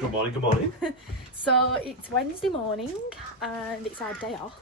Good morning, good morning. So it's Wednesday morning and it's our day off.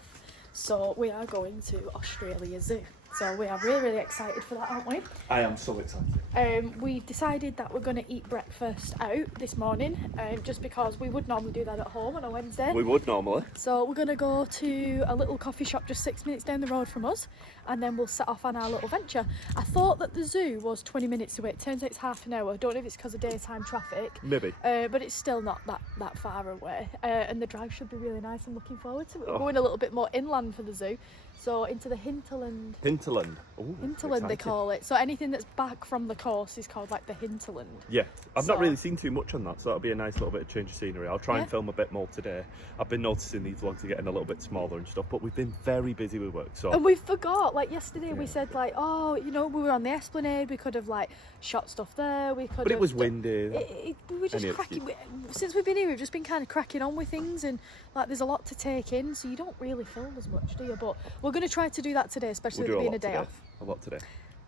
So we are going to Australia Zoo. So we are really excited for that, aren't we? I am so excited. We decided that we're going to eat breakfast out this morning, just because we would normally do that at home on a Wednesday. We would normally. So we're going to go to a little coffee shop just 6 minutes down the road from us, and then we'll set off on our little venture. I thought that the zoo was 20 minutes away. It turns out it's half an hour. I don't know if it's because of daytime traffic. Maybe. But it's still not that far away. And the drive should be really nice. I'm looking forward to it. We're going a little bit more inland for the zoo. So into the hinterland. Hinterland. Ooh, Hinterland they call it. So anything that's back from the coast is called like the hinterland. Yeah, I've not really seen too much on that, so that'll be a nice little bit of change of scenery. I'll try and film a bit more today. I've been noticing these vlogs are getting a little bit smaller and stuff, but we've been very busy with work. So. And we forgot, like yesterday we said like, oh, you know, we were on the Esplanade, we could have like shot stuff there, we could. But it was windy. We were just cracking. Since we've been here, we've just been kind of cracking on with things, and like there's a lot to take in, so you don't really film as much, do you? But we're going to try to do that today, especially with it being a day off. A lot today.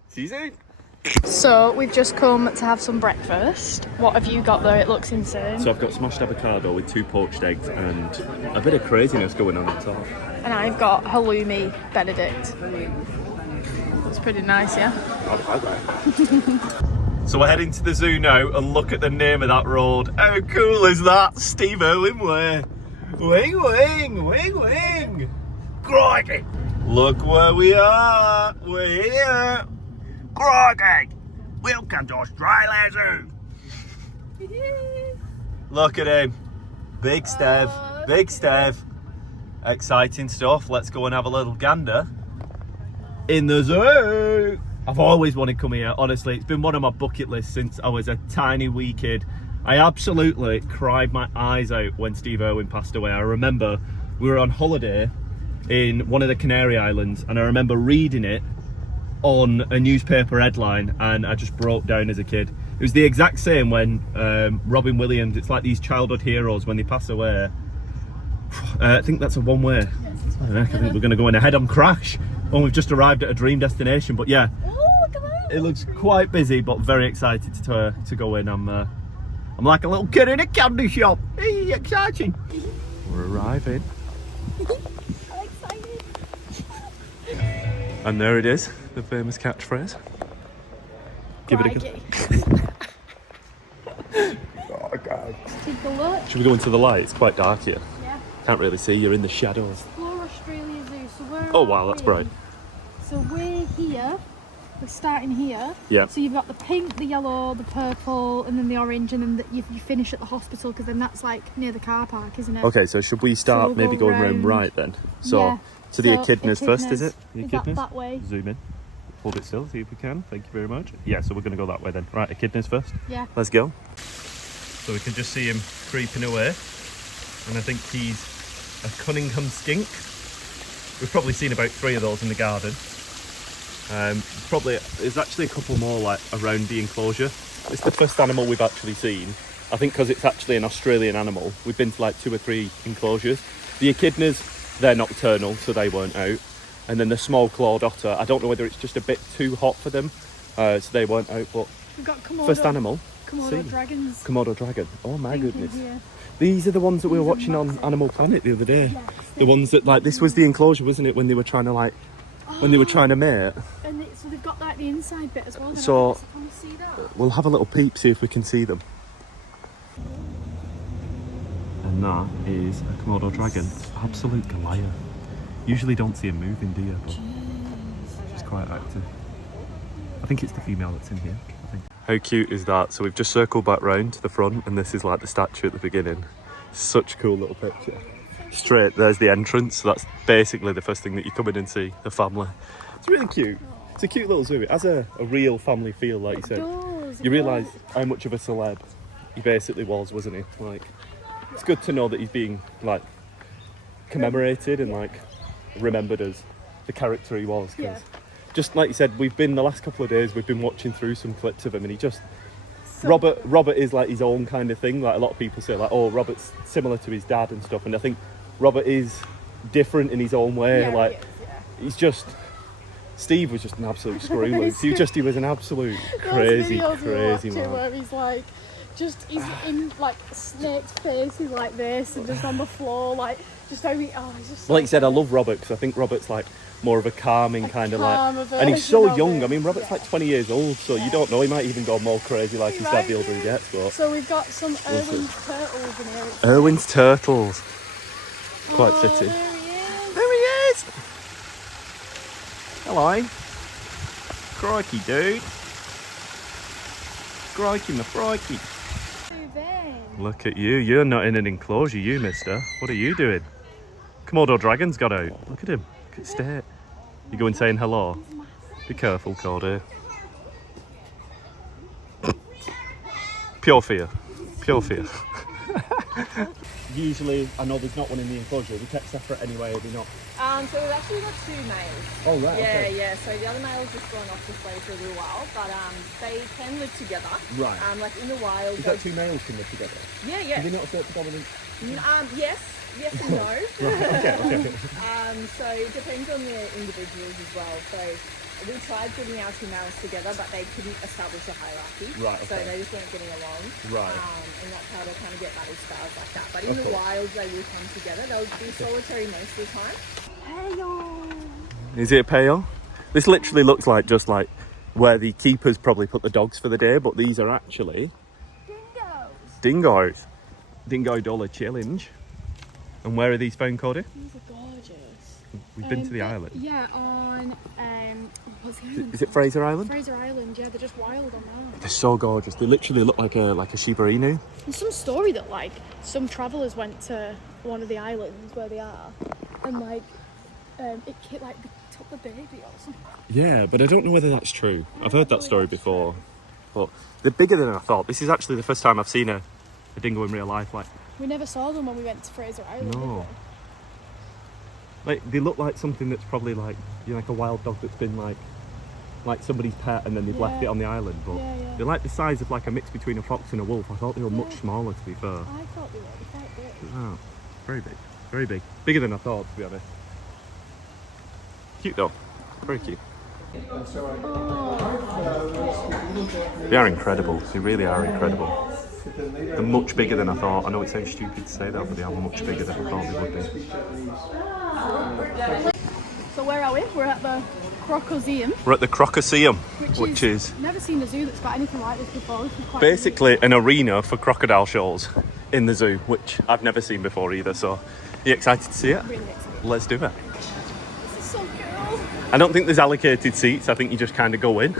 See you soon. So we've just come to have some breakfast. What have you got there? It looks insane. So I've got smashed avocado with 2 poached eggs and a bit of craziness going on at top. And I've got halloumi Benedict. That's pretty nice, yeah? So we're heading to the zoo now, and look at the name of that road. How cool is that? Steve Irwin Way. Wing, wing, wing, wing. Crikey. Look where we are. We're here. Crikey. Welcome to australiazoo. Look at him. Big Steve. Big Steve. Exciting stuff. Let's go and have a little gander in the zoo. I've always wanted to come here, honestly. It's been one of my bucket lists since I was a tiny wee kid. I absolutely cried my eyes out when Steve Irwin passed away. I remember we were on holiday in one of the Canary Islands, and I remember reading it on a newspaper headline, and I just broke down as a kid. It was the exact same when Robin Williams, it's like these childhood heroes when they pass away. I think that's a one-way. I think we're going to go in a head-on crash when we've just arrived at a dream destination. But yeah, it looks quite busy, but very excited to go in. I'm like a little kid in a candy shop. Hey, exciting! We're arriving. I'm excited. And there it is, the famous catchphrase. Give it a go. Oh God. Take a look. Should we go into the light? It's quite dark here. Yeah. Can't really see, you're in the shadows. Explore Australia Zoo. So where Oh wow, that's bright. So we're here. We're starting here. Yeah. So you've got the pink, the yellow, the purple, and then the orange, and then you finish at the hospital, because then that's like near the car park, isn't it? Okay, so should we start we'll maybe go going round right then? So yeah. to the echidnas first, is it? The Is echidnas? that way? Zoom in. Hold it still, see if we can. Thank you very much. Yeah, so we're going to go that way then. Right, echidnas first. Yeah. Let's go. So we can just see him creeping away. And I think he's a Cunningham skink. We've probably seen about 3 of those in the garden. Probably, there's actually a couple more like around the enclosure. It's the first animal we've actually seen. I think because it's actually an Australian animal. We've been to like 2 or 3 enclosures. The echidnas, they're nocturnal, so they weren't out. And then the small clawed otter, I don't know whether it's just a bit too hot for them, so they weren't out, but We've got Komodo, first animal. Komodo dragons. Komodo dragon. Oh my goodness. Here. These are the ones that we were watching on Animal Planet the other day. Yes, the ones that, like, this was the enclosure, wasn't it, when they were trying to, like, when they were trying to mate. And so they've got like the inside bit as well. So can we see that? we'll have a little peep, see if we can see them. And that is a Komodo dragon. Absolute Goliath. Usually don't see him moving, do you? But she's quite active. I think it's the female that's in here, I think. How cute is that? So we've just circled back round to the front, and this is like the statue at the beginning. Such a cool little picture. Straight, there's the entrance. So that's basically the first thing that you come in and see, the family. It's really cute. It's a cute little zoo. It has a real family feel, like you said. You realise how much of a celeb he basically was, wasn't he? Like, it's good to know that he's being like commemorated and like remembered as the character he was. Cause just like you said, we've been the last couple of days, we've been watching through some clips of him, and he just Robert is like his own kind of thing. Like a lot of people say, like, oh, Robert's similar to his dad and stuff, and I think Robert is different in his own way. Like he's just. Steve was just an absolute screw loose. He was an absolute crazy man. Where he's like just he's in like snake's faces like this and just on the floor like just he's just so Like you said, I funny. love Robert because I think Robert's like more of a calming kind of calmer like, and he's version so of young. it. I mean, Robert's like 20 years old, so you don't know, he might even go more crazy like his dad the older he gets. But So we've got some Irwin's turtles in here. Irwin's turtles, quite pretty. There he is. There he is. Hello. Crikey, dude. Crikey, my crikey. Look at you. You're not in an enclosure, you mister. What are you doing? Komodo dragon's got out. Look at him. Look at state. You going saying hello? Be careful, Cody. Pure fear. Pure fear. Usually, I know there's not one in the enclosure. Are they kept separate anyway, are they not? So we've actually got 2 males. Oh, right. Yeah, Okay. yeah. So the other male's just gone off to play for a little while, but they can live together. Right. Like in the wild. Is that 2 males can live together? Yeah, yeah. Do they not assert predominant? Yes and no. Okay. So it depends on the individuals as well. So we tried putting our 2 males together, but they couldn't establish a hierarchy. Right, So okay. they just weren't getting along. Right. And that's how they kind of get battle styles like that. But in the wild, they will come together. They'll be solitary most of the time. Is it a pail? This literally looks like just like where the keepers probably put the dogs for the day, but these are actually dingoes. Dingo Dollar Challenge. And where are these found, Cody? These are gorgeous. We've been to the island. Yeah, on what's the island? Is it Fraser Island? Fraser Island. Yeah, they're just wild on that. They're so gorgeous. They literally look like a Shiba Inu. There's some story that like some travellers went to one of the islands where they are, and like they took the baby or something. Yeah, but I don't know whether that's true. I've heard that story before, but they're bigger than I thought. This is actually the first time I've seen a dingo in real life. Like, We never saw them when we went to Fraser Island. no. Like, they look like something that's probably like, you know, like a wild dog that's been like somebody's pet and then they've left it on the island. But Yeah. they're like the size of like a mix between a fox and a wolf. I thought they were much smaller, to be fair. I thought they were quite big. Oh, very big. Very big. Bigger than I thought, to be honest. Cute though. Very cute. They are incredible. They really are incredible. They're much bigger than I thought. I know it sounds stupid to say that, but they are much bigger than I thought they would be. So where are we? We're at the Crocodile, We're at the Crocodile, which is never seen a zoo that's got anything like this before. This is quite basically an arena for crocodile shows in the zoo, which I've never seen before either. So, are you excited to see it? really exciting. Let's do it. This is so cool. I don't think there's allocated seats. I think you just kind of go in.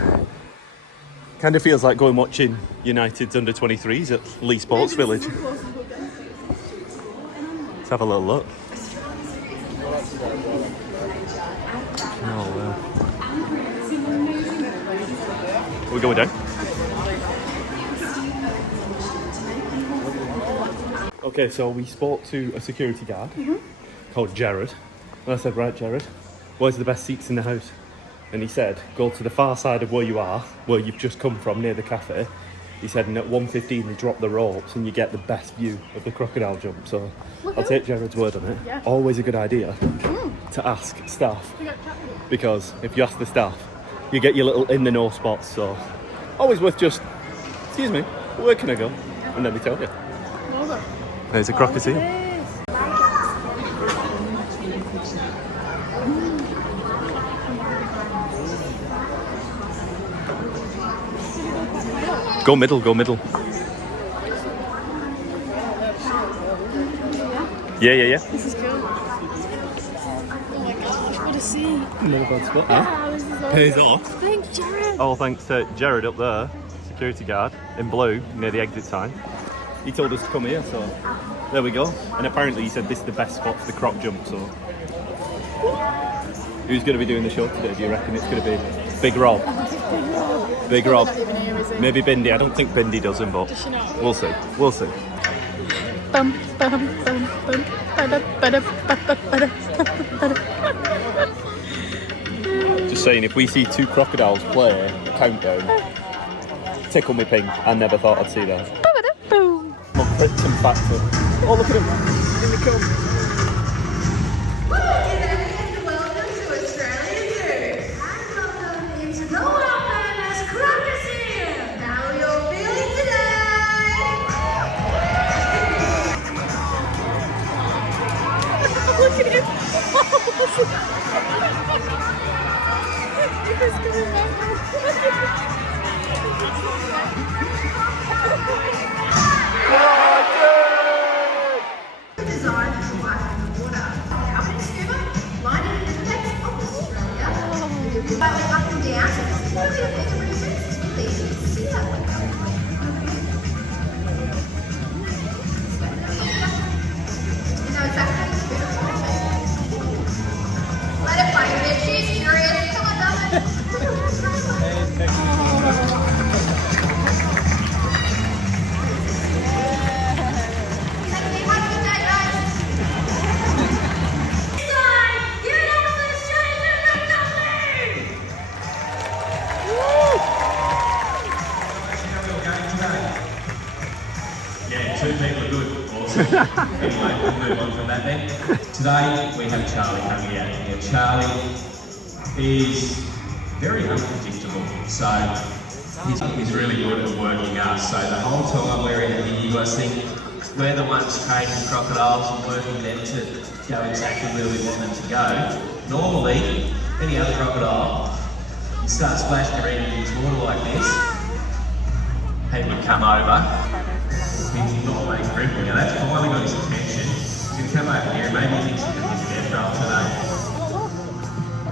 Kind of feels like going watching United's under 23s at Lee Sports Village. Let's have a little look. Oh, Are we going down? Okay, so we spoke to a security guard called Jared. And I said, right, Jared, where's the best seats in the house? And he said, go to the far side of where you are, where you've just come from, near the cafe. He said, and at 1:15 they drop the ropes and you get the best view of the crocodile jump. So I'll take Jared's word on it. Yeah. Always a good idea to ask staff, because if you ask the staff, you get your little in the know spots. So always worth just, excuse me, where can I go? And then they tell you. There's a crocodile. Go middle, go middle. Yeah. This is cool. Oh my gosh, what a scene. Not a bad spot, This is awesome. Pays off. Thanks, Jared. All thanks to Jared up there, security guard, in blue, near the exit sign. He told us to come here, so there we go. And apparently he said this is the best spot for the croc jump, so. Who's going to be doing the show today? Do you reckon it's going to be Big Rob? Big Rob. Not even here, is it? Maybe Bindi. I don't think Bindi does him, but Does she not? we'll see. We'll see. Bum, bum, bum, bum. Ba-da, ba-da, ba-da, ba-da, ba-da. Just saying, if we see 2 crocodiles play a countdown, tickle me pink. I never thought I'd see that. Boom. Look, Krypton factor. Oh, look at him. In the come. Welcome to Australiazoo and welcome into the world famous Crocodile. How are you feeling today? two people are good. Awesome. Anyway, we'll move on from that then. Today we have Charlie coming out here. Charlie is very unpredictable. So he's really good at working us. So the whole time we're in here, you guys think we're the ones training crocodiles and working them to go exactly where we want them to go. Normally, any other crocodile, you start splashing around in his water like this, he would come over, he did not make a grip. Now that's finally got his attention. He's going to come over here and maybe he thinks he can hit death roll today.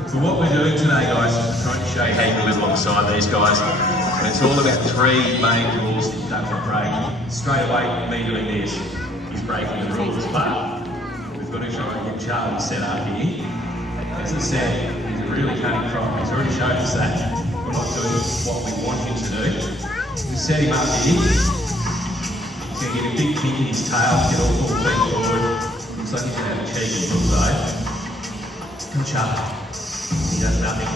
So what we're doing today, guys, is we're trying to show you how you can live alongside these guys. And it's all about three main rules that you don't want to break. Straight away, me doing this is breaking the rules, but we've got to try and get Charlie set up here. As I said, he's a really cunning croc. He's already shown us that we're not doing what we want him to do. We set him up here. He's going to get a big kick in his tail, get all 4 feet forward. Looks like he's going to have a cheeky look though. Come Charlie. He does nothing.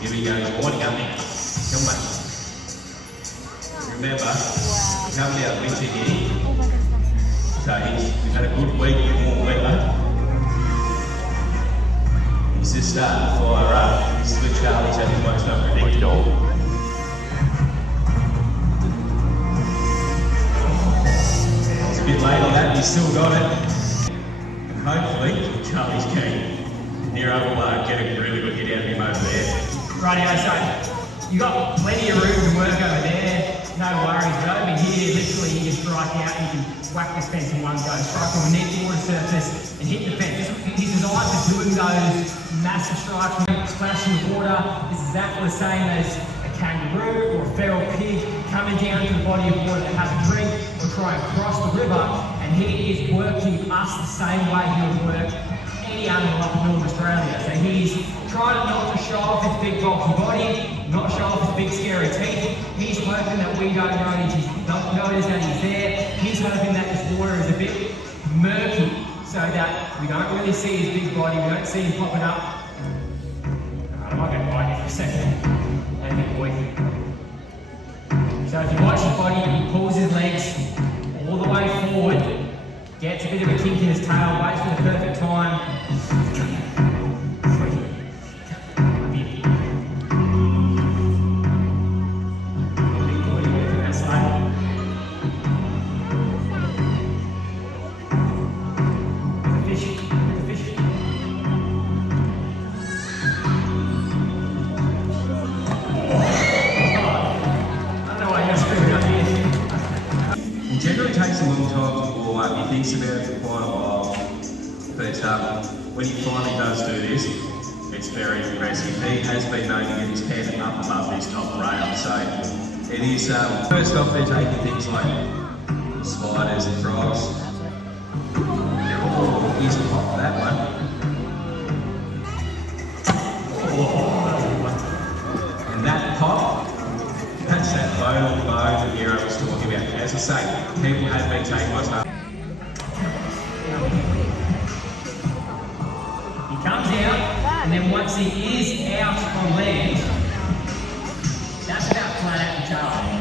Here we go, he's winding up now. Come on. Remember, we're coming out winter here. So we've had a good week with warm weather. He's just starting to fire up. This is where Charlie's at his most unpredictable. It's a bit late on that, but he's still got it. And hopefully, Charlie's keen. Nero will get a really good hit out of him over there. Rightio, so you got plenty of room to work over there. No worries, but over here, literally you can strike out, you can whack this fence in one go, strike on the next water surface and hit the fence. He's designed for doing those massive strikes, splashing the water. This is exactly the same as a kangaroo or a feral pig coming down to the body of water to have a drink or try and cross the river, and he is working us the same way he would work any animal up in North Australia. So he's trying not to show off his big bulky body, not show off his big scary teeth. He's hoping that we don't notice that he's there. He's hoping that this water is a bit murky so that we don't really see his big body, we don't see him popping up. I might go bite you for a second. Hey boy. So if you watch his body, he pulls his legs all the way forward, gets a bit of a kink in his tail, waits for the perfect time. When he finally does do this, it's very impressive. He has been known to get his head up above this top rail, so it is, first off they're taking things like spiders and frogs. Oh, he's popped that one. Oh. And that pop, that's that bone on bone that Nero was talking about. As I say, people have been taking my stuff. Comes out, and then once he is out on land, that's about flat out for Charlie.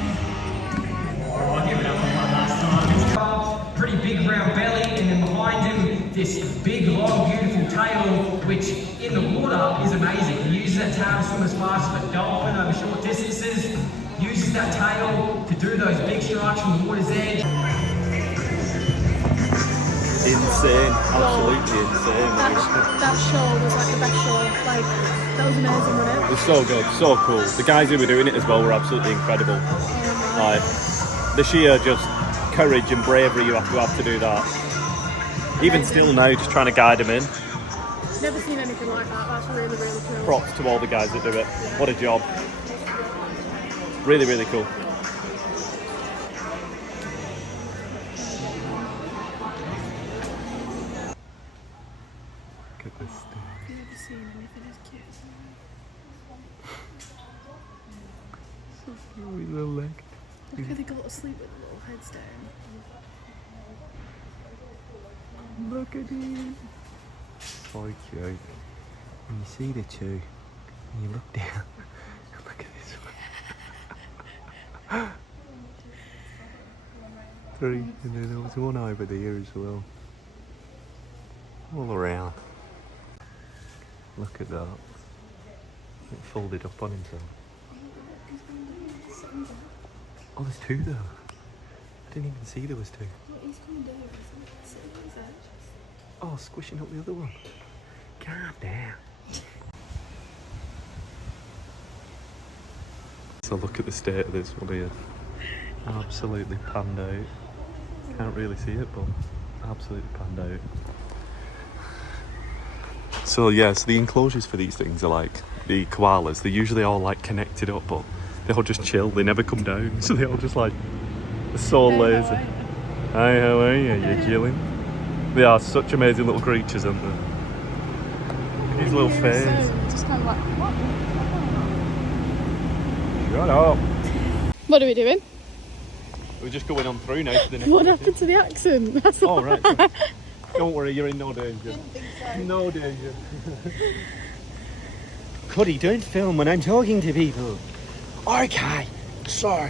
Oh, I'll give it up for one last time. It's got pretty big round belly, and then behind him, this big, long, beautiful tail, which in the water is amazing. He uses that tail to swim as fast as a dolphin over short distances, uses that tail to do those big strikes from the water's edge. Insane, absolutely insane. That show was like the best show. Like, that was amazing, wasn't it? It was so good, so cool. The guys who were doing it as well were absolutely incredible. Like, the sheer just courage and bravery you have to do that. Even still now, just trying to guide them in. Never seen anything like that. That's really, really cool. Props to all the guys that do it. What a job. Really, really cool. I've never seen anything as cute as that. So cute with little leg. Look how they go to sleep with the little heads down. Look at him. So cute. When you see the two, and you look down, look at this one. tree, and then there was one over there as well. All around. Look at that. It folded up on himself. Oh, there's two though. I didn't even see there was two. Oh, squishing up the other one. God damn. So look at the state of this one here. Absolutely panned out. Can't really see it, but absolutely panned out. So yeah, so the enclosures for these things are like the koalas. They're usually all like connected up, but they all just chill. They never come down. So they all just like, they're so lazy. Hi, how are you? You're chilling? They are such amazing little creatures, aren't they? His little face. Just kind of like, what? Shut up. What are we doing? We're just going on through now to the next What bit. happened to the accent? That's Oh, right. Sorry. Don't worry, you're in no danger. No danger. Cuddy, don't film when I'm talking to people. Okay, so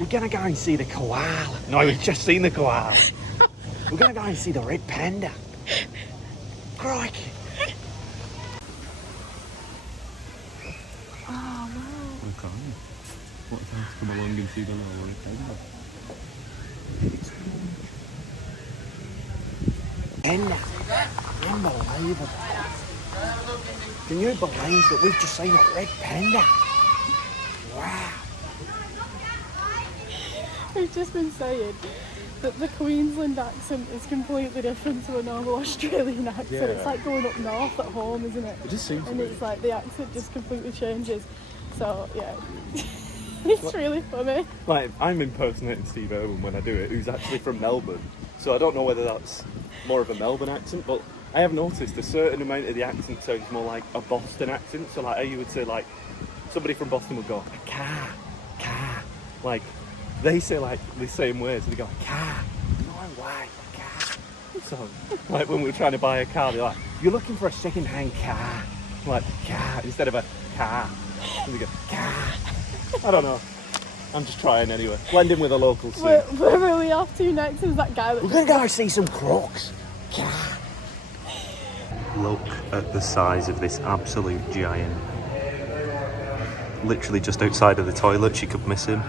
we're gonna go and see the koala. No, we've just seen the koala. We're gonna go and see the red panda. Croc. Oh, wow. Okay. What time to come along and see the little red panda? Panda. Unbelievable. Can you believe that we've just seen a red panda? Wow. We've just been saying that the Queensland accent is completely different to a normal Australian accent. Yeah. It's like going up north at home, isn't it? It just seems And to it's like the accent just completely changes. So, yeah. It's really funny. Like, I'm impersonating Steve Irwin when I do it, who's actually from Melbourne. So I don't know whether that's more of a Melbourne accent, but I have noticed a certain amount of the accent sounds more like a Boston accent. So like how you would say like, somebody from Boston would go, car, car. Like, they say like the same words, they go, car, no way, car. So, like when we were trying to buy a car, they're like, you're looking for a second-hand car. I'm like, car, instead of a car. And they go, car. I don't know. I'm just trying anyway. Blend in with a local scene. Where are we off to next? Is that guy that We're gonna go see some crocs. Look at the size of this absolute giant. Literally just outside of the toilet, she could miss him.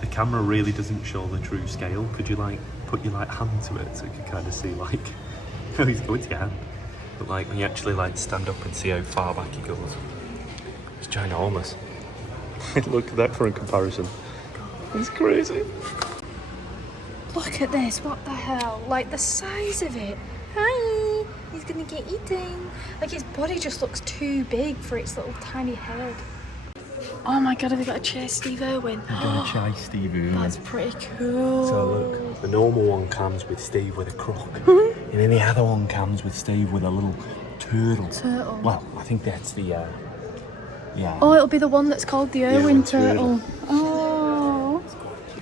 The camera really doesn't show the true scale. Could you like put your like hand to it so you can kind of see like how he's going to get? But like when you actually like stand up and see how far back he goes, it's ginormous. Look at that for a comparison. It's crazy. Look at this, what the hell? Like the size of it. Hi, he's gonna get eaten. Like his body just looks too big for its little tiny head. Oh my god, have they got to chase Steve Irwin? We're gonna chase Steve Irwin. That's pretty cool. So look, the normal one comes with Steve with a croc, and then the other one comes with Steve with a little turtle. Turtle. Well, I think that's the yeah. Oh, it'll be the one that's called the Irwin Irwin turtle. turtle. Oh.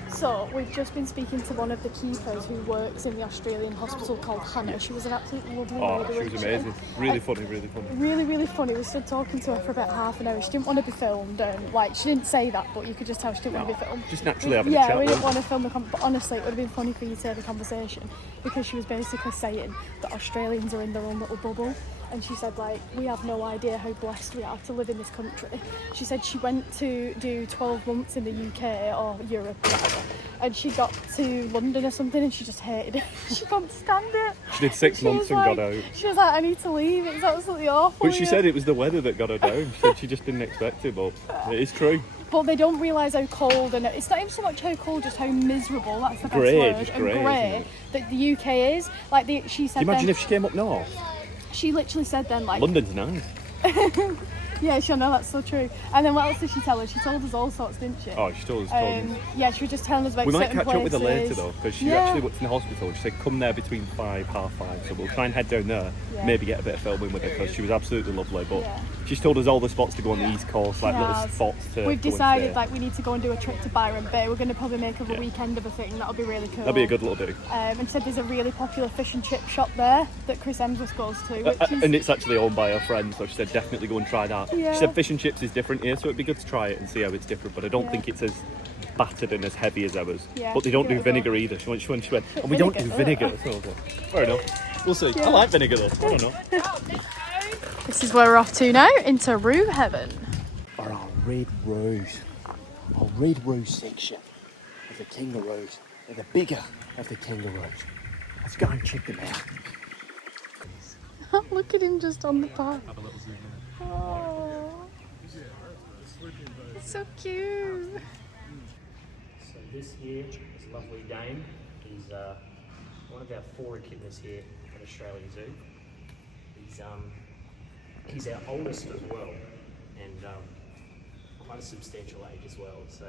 So we've just been speaking to one of the keepers who works in the Australian hospital called Hannah. She was an absolutely lovely Oh, lady. she was wasn't amazing. Really funny, really funny. Really, really funny. We stood talking to her for about half an hour. She didn't want to be filmed, and like she didn't say that, but you could just tell she didn't want to be filmed. Just naturally having a Yeah, chat. we didn't with want to film the but honestly, it would have been funny for you to have a conversation because she was basically saying that Australians are in their own little bubble. And she said, like, we have no idea how blessed we are to live in this country. She said she went to do 12 months in the UK or Europe or whatever, and she got to London or something and she just hated it. She couldn't stand it. She did 6 months was and like, got out. She was like, I need to leave, it's absolutely awful. But she said it was the weather that got her down. She said she just didn't expect it, but it is true. But they don't realise how cold, and it's not even so much how cold, just how miserable, that's the best Grey, word, just and grey, grey that the UK is. Like, she said Can you imagine then, if she came up north? she literally said then, like, London's nice. yeah, she know that's so true. And then what else did she tell us? She told us all sorts, didn't she? Oh, she told us. Yeah, she was just telling us about We might certain catch up with her later places. though, because she Yeah. actually works in the hospital. She said come there between 5, half 5. So we'll try and head down there, Yeah. maybe get a bit of filming with her because she was absolutely lovely. But Yeah. She's told us all the spots to go on the east coast, like little Yes. spots to. We've go and decided stay. like we need to go and do a trip to Byron Bay. We're going to probably make up a weekend of a thing. That'll be really cool. That'd be a good little do. And she said there's a really popular fish and chip shop there that Chris Hemsworth goes to, which is And it's actually owned by her friend, so she said definitely go and try that. Yeah. She said fish and chips is different here, so it'd be good to try it and see how it's different. But I don't think it's as battered and as heavy as ours. Yeah, But they don't give it do a go. vinegar either. She went, and we don't do vinegar. So I was like, fair enough. We'll see. I like vinegar though. I don't know. this is where we're off to now, into Roo Heaven. Or our red rose. Our red rose section of the kangaroos. They're the bigger of the kangaroos. Let's go and check them out. Look at him just on the path. Have a little zoom in. Oh, it's so cute. So this here, this lovely dame, is one of our 4 echidnas here at Australiazoo. He's our oldest as well, and quite a substantial age as well. So,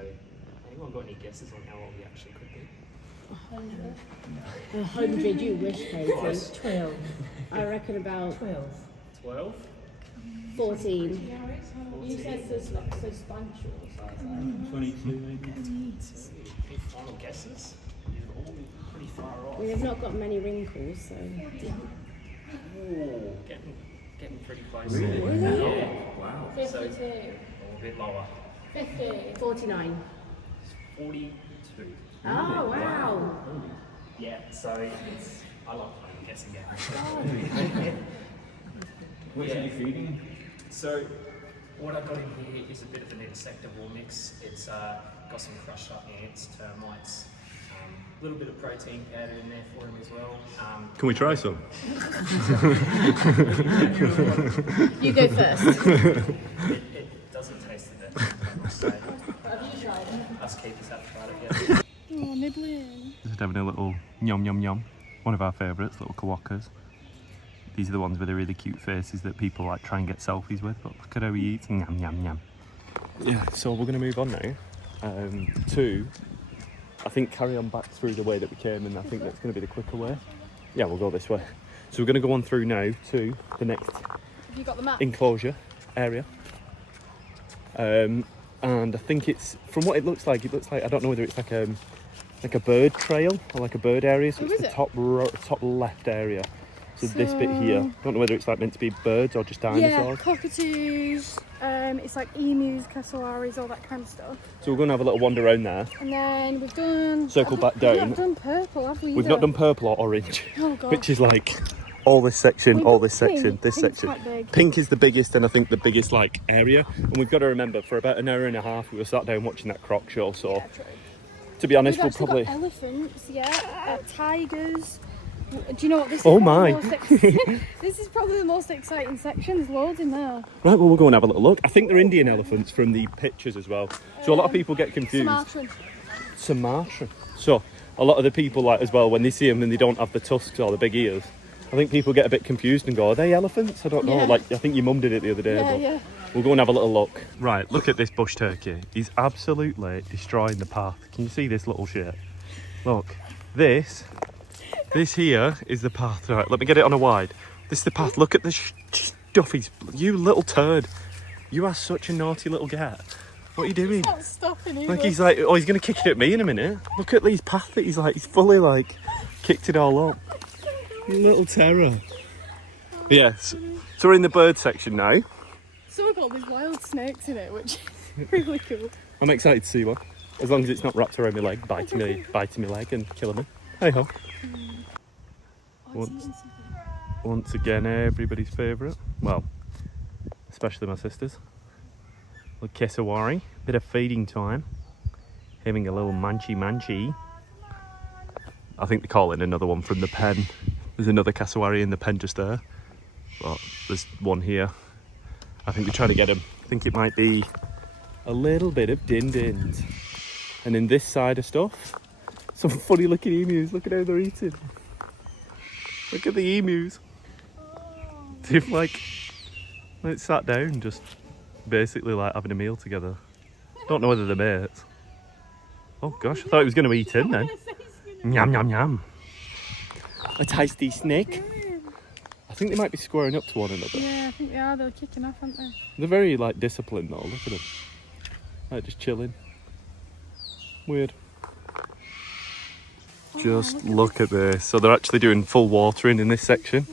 anyone got any guesses on how old he actually could be? 100, you wish, Katie. 12. I reckon about 12? 14. You said substantial, so I was like, 22 maybe. Any final guesses? You've all been pretty far off. We have not got many wrinkles, so. Ooh, getting pretty close. Yeah. Wow. 52. So, a bit lower. 50. 49. 42. Oh, wow. Yeah, so I like playing guessing games. What are you feeding? So what I've got in here is a bit of an insectivore mix. It's got some crushed up ants, termites, a little bit of protein powder in there for him as well. Can we try some? You go first. It doesn't taste the best, I must say. Have you tried it? Us keepers have tried it, yeah. Oh, nibbling. Just having a little yum yum yum. One of our favourites, little koalas. These are the ones with the really cute faces that people like try and get selfies with, but look at how he eats. Yum yum yum. Yeah, so we're going to move on now to, I think, carry on back through the way that we came, and I think that's going to be the quicker way. Yeah, we'll go this way. So we're going to go on through now to the next Have you got the map? enclosure area. And I think it's, from what it looks like, I don't know whether it's like a bird trail or like a bird area. So Oh, it's is the it? top left area. So this bit here, don't know whether it's like meant to be birds or just Yeah, dinosaurs. cockatoos, it's like emus, cassowaries, all that kind of stuff. So we're going to have a little wander around there. And then we've done... Circle back We've down. not done purple, have we? We've either? not done purple or orange, Oh, God. which is like all this section, We've all done this section, pink. this Pink's section. quite big. Pink is the biggest, and I think the biggest like area. And we've got to remember, for about an hour and a half, we were sat down watching that Croc show. So, Yeah, true. to be honest, We've we'll actually probably. got elephants, yeah, tigers. Do you know what this is? Oh probably my. the most this is probably the most exciting section. There's loads in there. Right, well, we'll go and have a little look. I think they're Indian elephants from the pictures as well. So a lot of people get confused. Sumatran. Sumatra. So a lot of the people, like as well, when they see them and they don't have the tusks or the big ears, I think people get a bit confused and go, "Are they elephants?" I don't know. Yeah. Like I think your mum did it the other day. Yeah, but yeah. We'll go and have a little look. Right, look at this bush turkey. He's absolutely destroying the path. Can you see this little shit? Look, this here is the path. Right, let me get it on a wide. This is the path. Look at this stuff. You little turd. You are such a naughty little gat. What are you doing? Not stopping either. Like he's like, oh, he's gonna kick it at me in a minute. Look at these paths that he's fully like kicked it all up. You little terror. Yes. So we're in the bird section now. So we've got these wild snakes in it, which is really cool. I'm excited to see one. As long as it's not wrapped around my leg, biting me leg and killing me. Hey ho. Once again, everybody's favourite. Well, especially my sisters. Little cassowary. Bit of feeding time. Having a little munchy. I think they're calling another one from the pen. There's another cassowary in the pen just there. But there's one here. I think they're trying to get him. I think it might be a little bit of din-dins. And in this side of stuff, some funny looking emus. Look at how they're eating. Look at the emus. They've like sat down, just basically like having a meal together. Don't know whether they're mates. Oh gosh, I thought he was going to eat in then. Yum yum yum. A tasty snake. think they might be squaring up to one another. Yeah, I think they are. They're kicking off, aren't they? They're very like disciplined though. Look at them, like just chilling. Weird. Just look at this. So they're actually doing full watering in this section.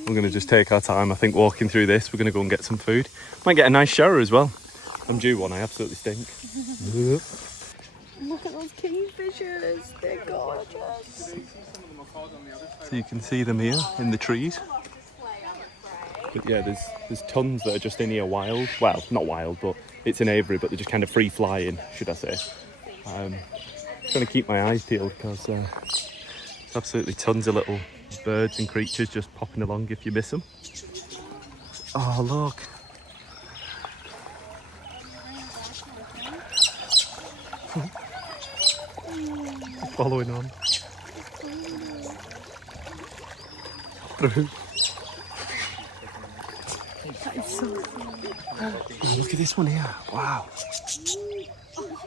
We're going to just take our time, I think, walking through this. We're going to go and get some food. Might get a nice shower as well. I'm due one, I absolutely stink. Look at those kingfishers, they're gorgeous. So you can see them here in the trees. But yeah, there's tons that are just in here wild. Well, not wild, but it's in aviary, but they're just kind of free flying, should I say. Trying to keep my eyes peeled because there's absolutely tons of little birds and creatures just popping along if you miss them. Oh, look. Following on. Through. That is so cool. Oh, look at this one here. Wow.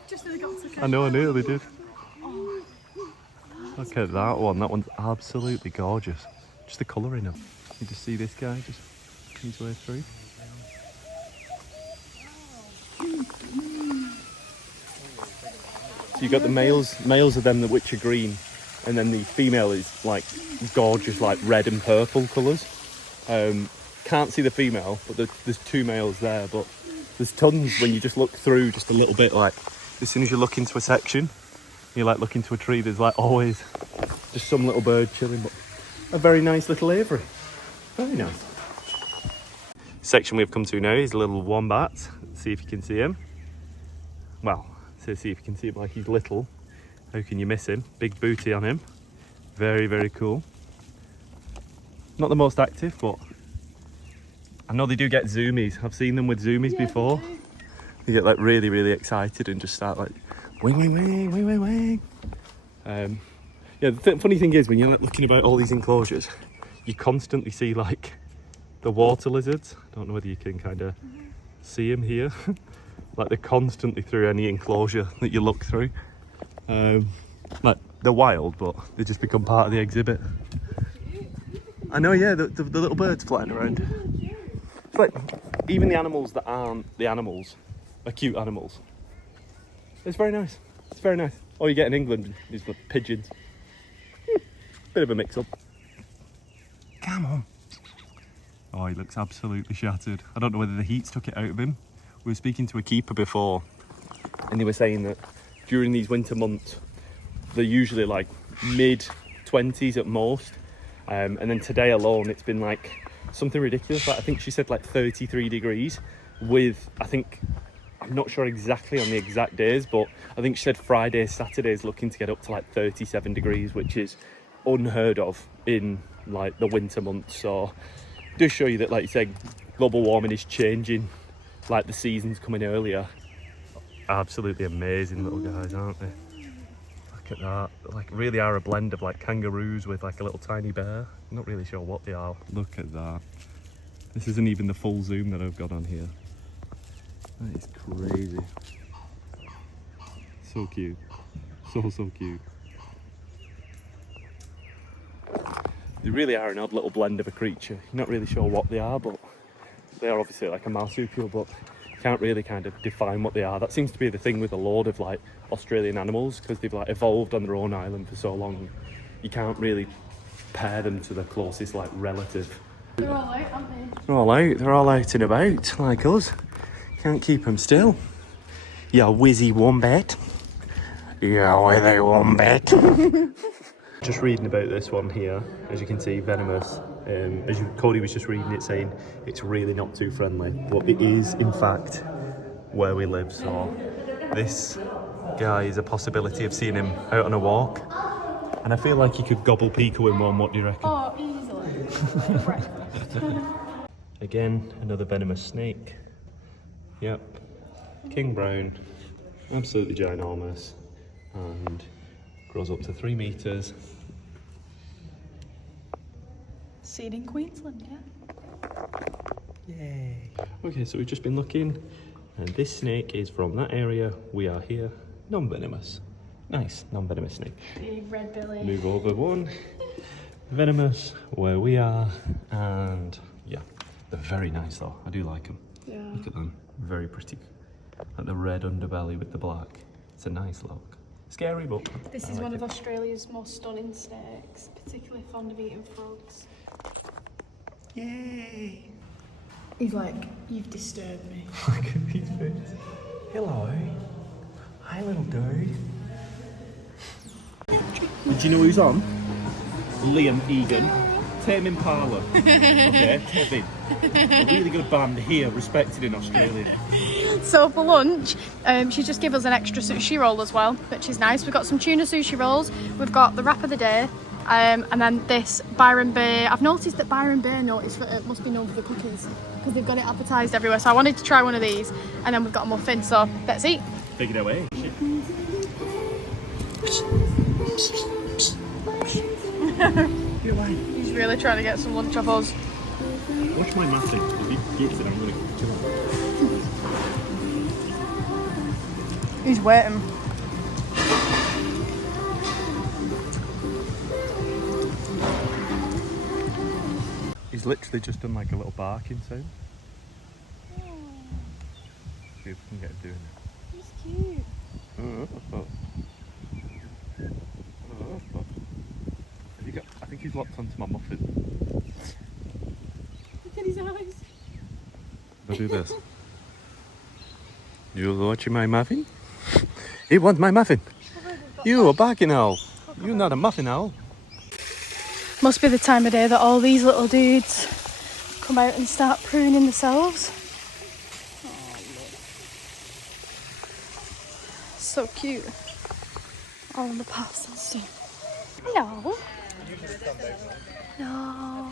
Just really got to I know, I nearly did. Look at that one. That one's absolutely gorgeous. Just the colour in him. You just see this guy just his way through. So you've got the males are them which are green, and then the female is like gorgeous, like red and purple colours. Can't see the female, but there's two males there. But there's tons when you just look through just a little bit. Like as soon as you look into a section, you like look into a tree. There's like always just some little bird chilling. But a very nice little aviary. Very nice. Section we've come to now is little wombat. Let's see if you can see him. Well, see if you can see him like he's little. How can you miss him? Big booty on him. Very, very cool. Not the most active, but I know they do get zoomies. I've seen them with zoomies before. They get like really, really excited and just start like wing, wing, wing, wing, wing, wing. Yeah, the funny thing is when you're like, looking about all these enclosures, you constantly see like the water lizards. I don't know whether you can kind of see them here. Like they're constantly through any enclosure that you look through. Like they're wild, but they just become part of the exhibit. I know, yeah, the little birds flying around. It's like even the animals that aren't the animals are cute animals. It's very nice. It's very nice. All you get in England is the pigeons. Bit of a mix-up. Come on. Oh, he looks absolutely shattered. I don't know whether the heat's took it out of him. We were speaking to a keeper before, and they were saying that during these winter months, they're usually like mid-20s at most. And then today alone, it's been like something ridiculous. Like I think she said like 33 degrees with, I think, I'm not sure exactly on the exact days, but I think she said Friday, Saturday's looking to get up to like 37 degrees, which is unheard of in like the winter months. So it does show you that, like you said, global warming is changing, like the season's coming earlier. Absolutely amazing little guys, aren't they? Look at that. They like really are a blend of like kangaroos with like a little tiny bear. I'm not really sure what they are. Look at that. This isn't even the full zoom that I've got on here. That is crazy. So cute. So cute. They really are an odd little blend of a creature. You're not really sure what they are, but they are obviously like a marsupial, but you can't really kind of define what they are. That seems to be the thing with a load of like Australian animals, because they've like evolved on their own island for so long. You can't really pair them to the closest like relative. They're all out, aren't they? They're all out. They're all out and about like us. Can't keep them still. Yeah, whizzy wombat. Yeah, whizzy wombat. Just reading about this one here, as you can see, venomous. Cody was just reading it saying it's really not too friendly, but it is in fact where we live. So this guy is a possibility of seeing him out on a walk, and I feel like you could gobble Pico in one. What do you reckon? Oh, easily. Again, another venomous snake. Yep, king brown, absolutely ginormous, and grows up to 3 meters. Seen in Queensland, yeah. Yay. Okay, so we've just been looking, and this snake is from that area. We are here, non-venomous. Nice, non-venomous snake. Big red belly. Move over one. venomous where we are, and yeah, they're very nice though. I do like them. Yeah. Look at them, very pretty. Like the red underbelly with the black. It's a nice look. Scary, but This I is like one it. of Australia's most stunning snakes, particularly fond of eating frogs. Yay! He's like, you've disturbed me. Look at his face. Hello. Hi, little dude. Do you know who's on? Liam Egan. Tame Impala. Okay, Kevin. A really good band here, respected in Australia. So for lunch, she just gave us an extra sushi roll as well, which is nice. We've got some tuna sushi rolls, we've got the wrap of the day, and then this Byron Bay. I've noticed that Byron Bay must be known for the cookies, because they've got it advertised everywhere. So I wanted to try one of these, and then we've got a muffin, so let's eat. Take it away. He's really trying to get some lunch off us. Watch my muffin. If he gets it, I'm going to kill him. He's waiting. He's literally just done like a little barking sound. See if we can get him doing it. He's cute. Have you got, I think he's locked onto my muffin. Look at his eyes. I'll do this. You watching my muffin? He wants my muffin. You a barking owl. You're not a muffin owl. Must be the time of day that all these little dudes come out and start pruning themselves. Oh, look. So cute. All on the paths and stuff. Hello. No.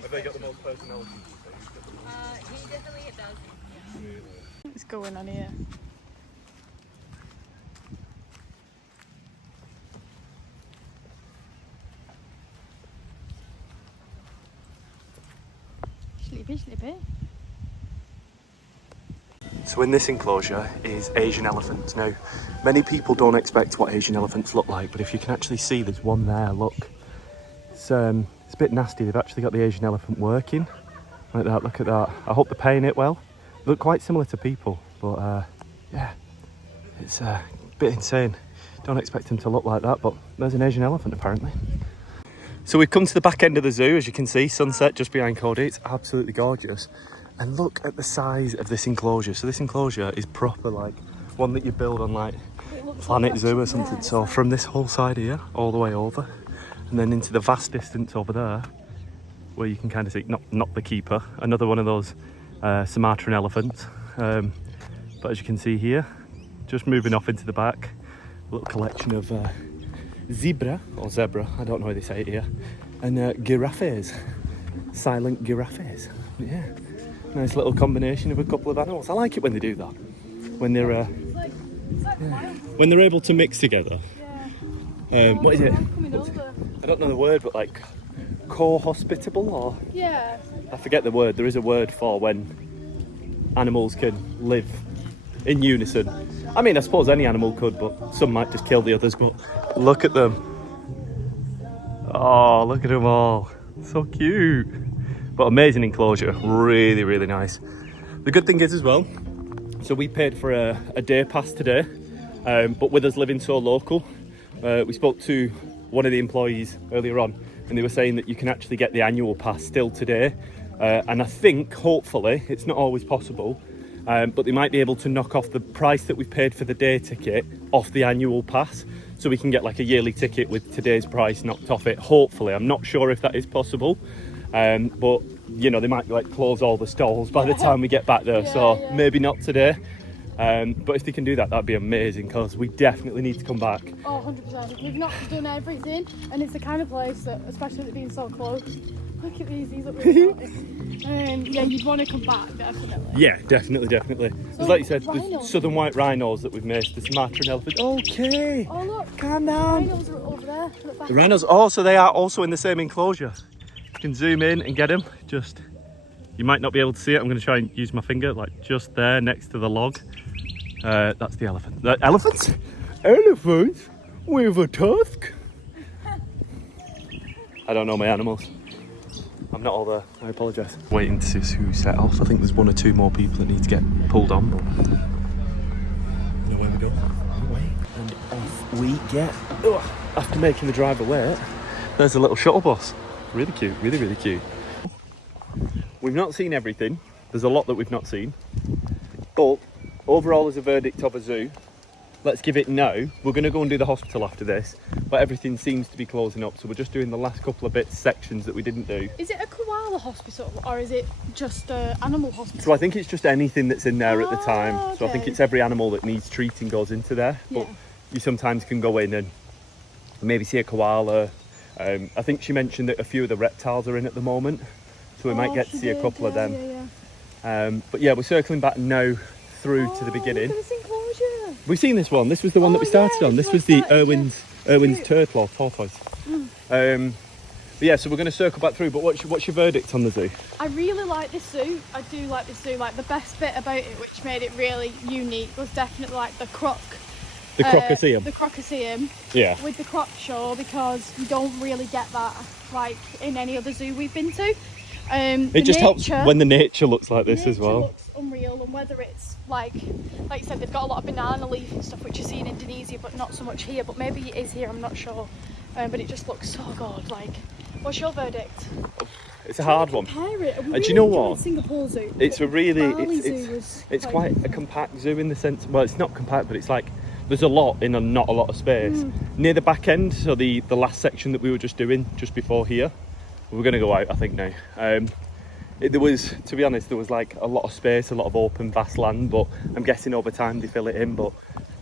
Have they got the most personality? He definitely does. What's going on here? Sleepy, sleepy. So in this enclosure is Asian elephants. Now, many people don't expect what Asian elephants look like, but if you can actually see, there's one there, look. It's a bit nasty. They've actually got the Asian elephant working. Like that, look at that. I hope they're paying it well. They look quite similar to people, but yeah, it's a bit insane. Don't expect them to look like that, but there's an Asian elephant apparently. So we've come to the back end of the zoo, as you can see, sunset just behind Cody. It's absolutely gorgeous. And look at the size of this enclosure. So this enclosure is proper like one that you build on like Planet Zoo or something. So from this whole side here, all the way over, and then into the vast distance over there, where you can kind of see, not the keeper, another one of those Sumatran elephants. But as you can see here, just moving off into the back, a little collection of zebra, I don't know how they say it here, and giraffes, silent giraffes. Yeah, nice little combination of a couple of animals. I like it when they do that, when they're when they're able to mix together. Yeah. What is it? Coming over. I don't know the word, but like co-hospitable, or Yeah. I forget the word. There is a word for when animals can live in unison. I mean, I suppose any animal could, but some might just kill the others. But look at them. Oh, look at them all. So cute. But amazing enclosure. Really, really nice. The good thing is as well, so we paid for a day pass today, but with us living so local, we spoke to one of the employees earlier on, and they were saying that you can actually get the annual pass still today. And I think, hopefully, it's not always possible, but they might be able to knock off the price that we've paid for the day ticket off the annual pass, so we can get like a yearly ticket with today's price knocked off it. Hopefully, I'm not sure if that is possible, but you know, they might like close all the stalls by the time we get back there, so maybe not today. But if they can do that, that'd be amazing, because we definitely need to come back. Oh, 100%. We've not done everything, and it's the kind of place that, especially with it being so close, look at these look really nice. Yeah, you'd want to come back, definitely. Yeah, definitely. So, As like you said, rhinos. there's southern white rhinos that we've missed, the Sumatran elephant. Okay, Oh, look. calm down. Rhinos are over there. Look back. The rhinos, so they are also in the same enclosure. You can zoom in and get them. Just, you might not be able to see it. I'm going to try and use my finger, like just there next to the log. That's the elephant. Elephants? Elephants with a tusk? I don't know my animals. I'm not all there. I apologise. Waiting to see who set off. I think there's 1 or 2 more people that need to get pulled on, but you know where we go. Away. And off we get. Ugh. After making the driver wait, there's a little shuttle bus. Really cute, really, really cute. We've not seen everything. There's a lot that we've not seen. But overall, as a verdict of a zoo, let's give it no. We're going to go and do the hospital after this, but everything seems to be closing up, so we're just doing the last couple of bits, sections that we didn't do. Is it a koala hospital or is it just an animal hospital? So I think it's just anything that's in there at the time. Oh, So I think okay. it's every animal that needs treating goes into there. Yeah. But you sometimes can go in and maybe see a koala. I think she mentioned that a few of the reptiles are in at the moment, so we might get to see a couple of them. But yeah, we're circling back now through to the beginning. Look at this enclosure. We've seen this one. This was the one that we started on. This was the Irwin's turtle or tortoise. But yeah, so we're going to circle back through. But what's your verdict on the zoo? I really like this zoo. I do like this zoo. Like the best bit about it, which made it really unique, was definitely like the Croc. The Crocoseum. The Crocoseum. Yeah. With the Croc show, because you don't really get that like in any other zoo we've been to. It just helps when the nature looks like this as well. Looks unreal, and whether it's like you said, they've got a lot of banana leaf and stuff, which you see in Indonesia, but not so much here. But maybe it is here. I'm not sure. But it just looks so good. Like, what's your verdict? It's a hard one. Compare it. And do you know what? Singapore Zoo. It's a really Bali Zoo was it's quite a compact zoo in the sense. Well, it's not compact, but it's like there's a lot in not a lot of space. Near the back end, so the last section that we were just doing just before here, we're going to go out I think now. There was, to be honest, there was like a lot of space, a lot of open vast land, but I'm guessing over time they fill it in. But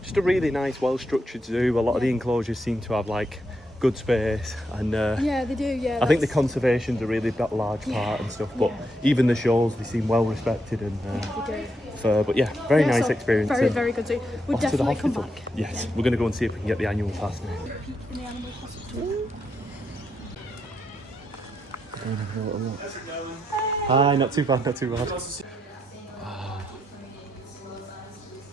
just a really nice, well structured zoo. A lot of the enclosures seem to have like good space, and yeah, they do. Yeah, I think the conservation's a really large part and stuff, but even the shows, they seem well respected and they do. fair. But yeah, very nice so experience. Very, and very good zoo. We'd off to the definitely come hospital. back. Yes, we're going to go and see if we can get the annual pass now. In the animal hospital. Hi, not too bad, not too bad. Oh,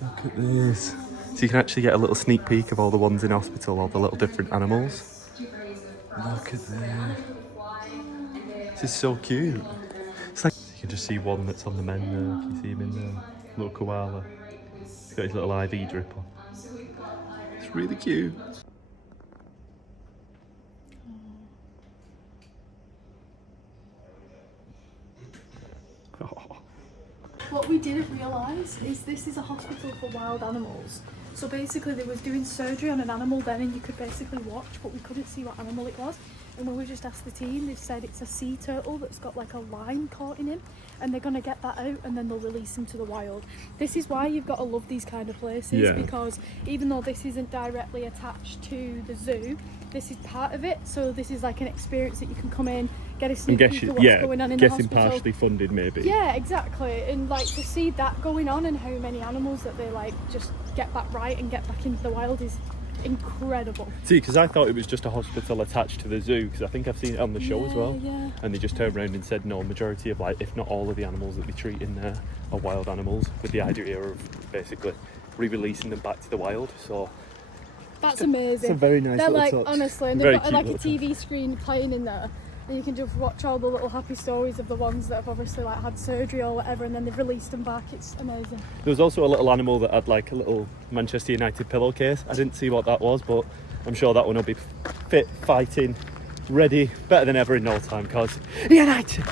look at this. So you can actually get a little sneak peek of all the ones in hospital, all the little different animals. Look at this. This is so cute. It's like you can just see one that's on the men there. You see him in there. Little koala. He's got his little IV drip on. It's really cute. What we didn't realise is this is a hospital for wild animals. So basically they was doing surgery on an animal then, and you could basically watch, but we couldn't see what animal it was. And when we just asked the team, they said it's a sea turtle that's got like a line caught in him, and they're going to get that out and then they'll release him to the wild. This is why you've got to love these kind of places, because even though this isn't directly attached to the zoo, this is part of it. So this is like an experience that you can come in, get a sneak peek of what's going on in the hospital. Guessing partially funded maybe. Yeah, exactly. And like to see that going on and how many animals that they like just get back right and get back into the wild is incredible. See, because I thought it was just a hospital attached to the zoo, because I think I've seen it on the show as well. Yeah. And they just turned around and said no, majority of like, if not all of the animals that they treat in there are wild animals, with the idea of basically re-releasing them back to the wild. So that's amazing. It's a very nice They're little like touch. honestly, and Very they've got cute like a little TV screen playing in there, and you can just watch all the little happy stories of the ones that have obviously like had surgery or whatever, and then they've released them back. It's amazing. there was also a little animal that had like a little Manchester United pillowcase. I didn't see what that was, but I'm sure that one will be fit, fighting, ready, better than ever in no time, because United.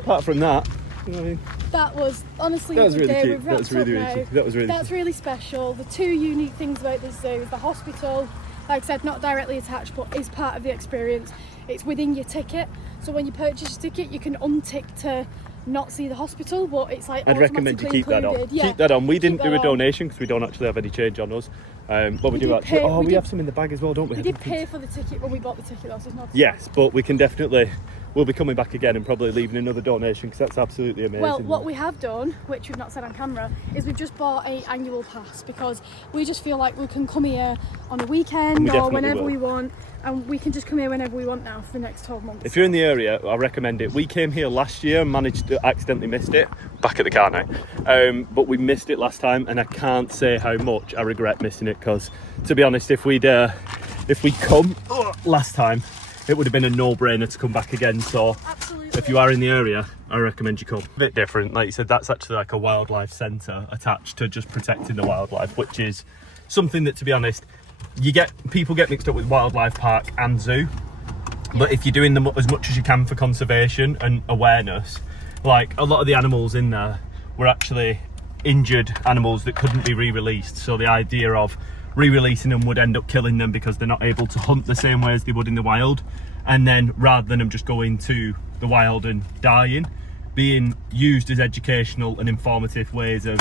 Apart from that, you know what I mean? That was honestly That was a really day. cute. We've That was wrapped really, up really now. cute. That was really That's really special. The two unique things about this zoo is the hospital, like I said, not directly attached, but is part of the experience. It's within your ticket, so when you purchase your ticket, you can untick to not see the hospital, but it's like I'd recommend you automatically keep that on. included. Yeah, Keep that on. We didn't keep do that a on. donation because we don't actually have any change on us. But we do did actually. pay- we We did- have some in the bag as well, don't we? We did pay for the ticket when we bought the ticket, though, so it's not. Yes, but we can definitely. We'll be coming back again and probably leaving another donation because that's absolutely amazing. Well, what we have done, which we've not said on camera, is we've just bought an annual pass because we just feel like we can come here on a weekend We or definitely whenever will. we want, and we can just come here whenever we want now for the next 12 months. If you're in the area, I recommend it. We came here last year and managed to accidentally missed it. Back at the car now. But we missed it last time, and I can't say how much I regret missing it because, to be honest, if we'd come last time, it would have been a no-brainer to come back again. So Absolutely. if you are in the area, I recommend you come. A bit different, like you said, that's actually like a wildlife centre attached to just protecting the wildlife, which is something that, to be honest, people get mixed up with wildlife park and zoo. But if you're doing them as much as you can for conservation and awareness, like a lot of the animals in there were actually injured animals that couldn't be re-released. So the idea of re-releasing them would end up killing them because they're not able to hunt the same way as they would in the wild. And then rather than them just going to the wild and dying, being used as educational and informative ways of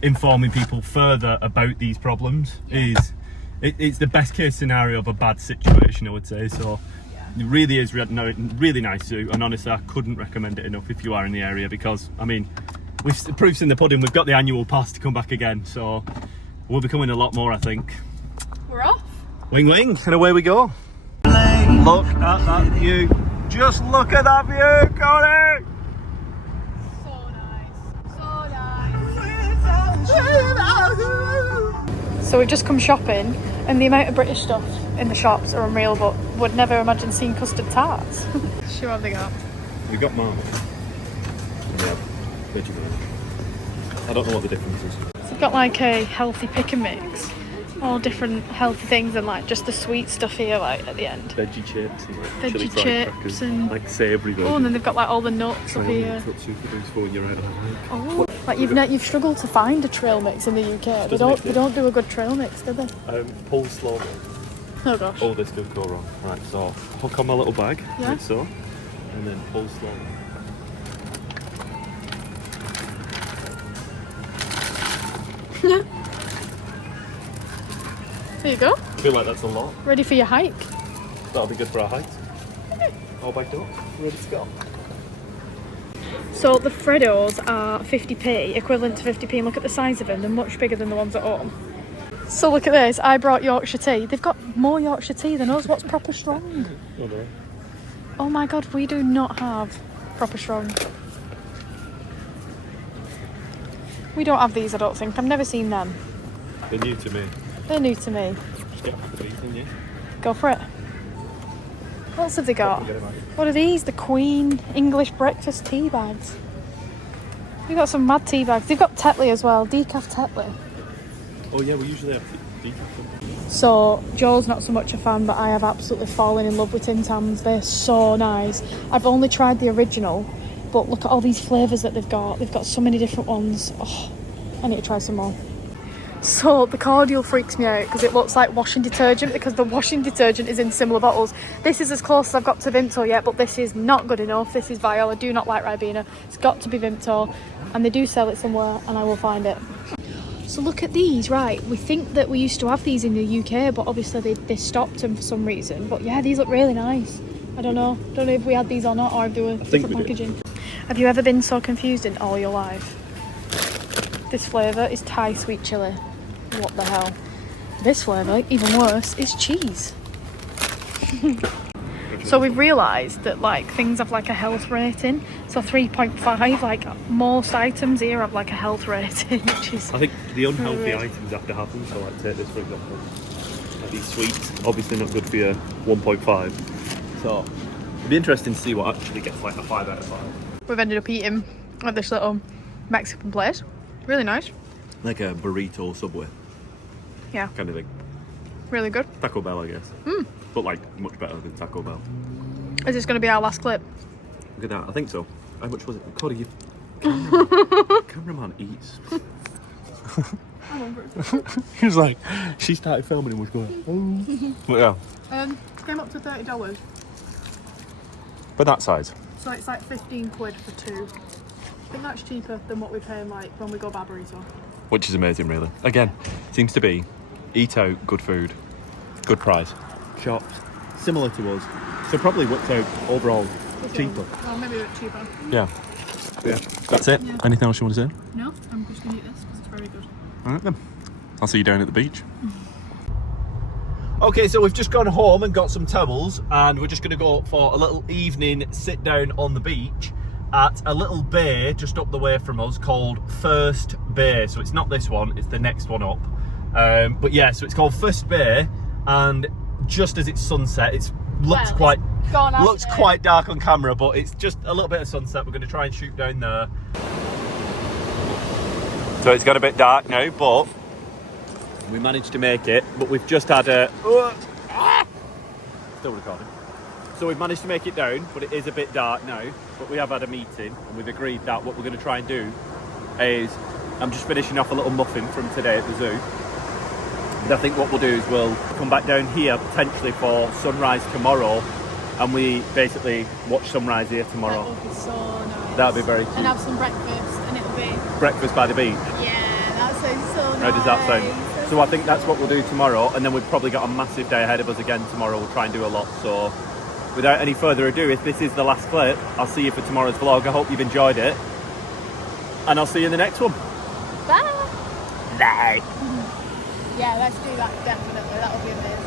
informing people further about these problems it's the best case scenario of a bad situation, I would say. So it really is really nice zoo, and honestly I couldn't recommend it enough if you are in the area, because I mean, proof's in the pudding. We've got the annual pass to come back again, so we'll be coming a lot more, I think. We're off. Wing wing, and away we go. Look at that view. Just look at that view, Cody! So nice. So we've just come shopping, and the amount of British stuff in the shops are unreal, but would never imagine seeing custard tarts. Sure, what have they got? We got mine. Yeah, veggie mine. I don't know what the difference is. So we've got like a healthy pick and mix, all different healthy things, and like just the sweet stuff here, like at the end. Veggie chips and like Veggie chili fried chips crackers, and like savoury veggies. Oh, and then they've got like all the nuts up here. Oh, like you've struggled to find a trail mix in the UK. They don't do a good trail mix, do they? Pull slowly. Oh gosh. Oh, this could go wrong. Right, so hook on my little bag, Yeah. like so, and then pull slowly. There you go. I feel like that's a lot. Ready for your hike. That'll be good for our hike. All bagged up, ready to go. So the Freddos are 50p, equivalent to 50p, and look at the size of them. They're much bigger than the ones at home. So look at this. I brought Yorkshire tea. They've got more Yorkshire tea than us. What's proper strong? Oh no. Oh my god, we do not have proper strong. We don't have these, I don't think. I've never seen them. They're new to me. They're new to me. Just get for these, didn't you? Go for it. What else have they got? What are these? The Queen English breakfast tea bags. We've got some mad tea bags. They've got Tetley as well, decaf Tetley. Oh yeah, we usually have decaf. So Joel's not so much a fan, but I have absolutely fallen in love with Tim Tams. They're so nice. I've only tried the original, but look at all these flavours that they've got. They've got so many different ones. Oh, I need to try some more. So the cordial freaks me out because it looks like washing detergent, because the washing detergent is in similar bottles. This is as close as I've got to Vimto yet, but this is not good enough. This is vile. I do not like Ribena. It's got to be Vimto, and they do sell it somewhere, and I will find it. So look at these, right? We think that we used to have these in the UK, but obviously they stopped them for some reason. But yeah, these look really nice. I don't know if we had these or not, or if they were different packaging. Have you ever been so confused in all your life? This flavour is Thai sweet chilli. What the hell? This flavour, even worse, is cheese. So we've realised that like things have like a health rating. So 3.5, like most items here have like a health rating, which is... I think the unhealthy items have to happen. So like take this for example. Like these sweets, obviously not good for your 1.5. So it'd be interesting to see what actually gets like a 5 out of 5. We've ended up eating at this little Mexican place. Really nice. Like a burrito Subway. Yeah. Kind of thing. Really good. Taco Bell, I guess. But like much better than Taco Bell. Is this going to be our last clip? Look at that. I think so. How much was it? Cody, cameraman eats. He was like, she started filming and was going, oh. But yeah. Came up to $30. But that size. So it's like 15 quid for two. I think that's cheaper than what we pay like when we go burrito. Which is amazing, really. Again, seems to be eat out, good food, good price. Shops, similar to us. So probably worked out overall cheaper. Well, maybe a bit cheaper. Yeah. That's it. Yeah. Anything else you want to say? No, I'm just going to eat this because it's very good. Alright then. I'll see you down at the beach. Okay, so we've just gone home and got some towels, and we're just going to go for a little evening sit down on the beach at a little bay just up the way from us called First Bay. So it's not this one, it's the next one up. But yeah, so it's called First Bay, and just as it's sunset, it looks quite Go on, Looks quite dark on camera, but it's just a little bit of sunset. We're going to try and shoot down there. So it's got a bit dark now, but we managed to make it. But we've just had a... Still recording. So we've managed to make it down, but it is a bit dark now. But we have had a meeting, and we've agreed that what we're going to try and do is... I'm just finishing off a little muffin from today at the zoo. But I think what we'll do is we'll come back down here potentially for sunrise tomorrow, and we basically watch sunrise here tomorrow. That would be so nice. That would be very cute. And have some breakfast, and it'll be... Breakfast by the beach. Yeah, that sounds so nice. How does that sound? So I think that's what we'll do tomorrow, and then we've probably got a massive day ahead of us again tomorrow. We'll try and do a lot. So without any further ado, if this is the last clip, I'll see you for tomorrow's vlog. I hope you've enjoyed it, and I'll see you in the next one. Bye. Bye. Yeah, let's do that, definitely. That'll be amazing.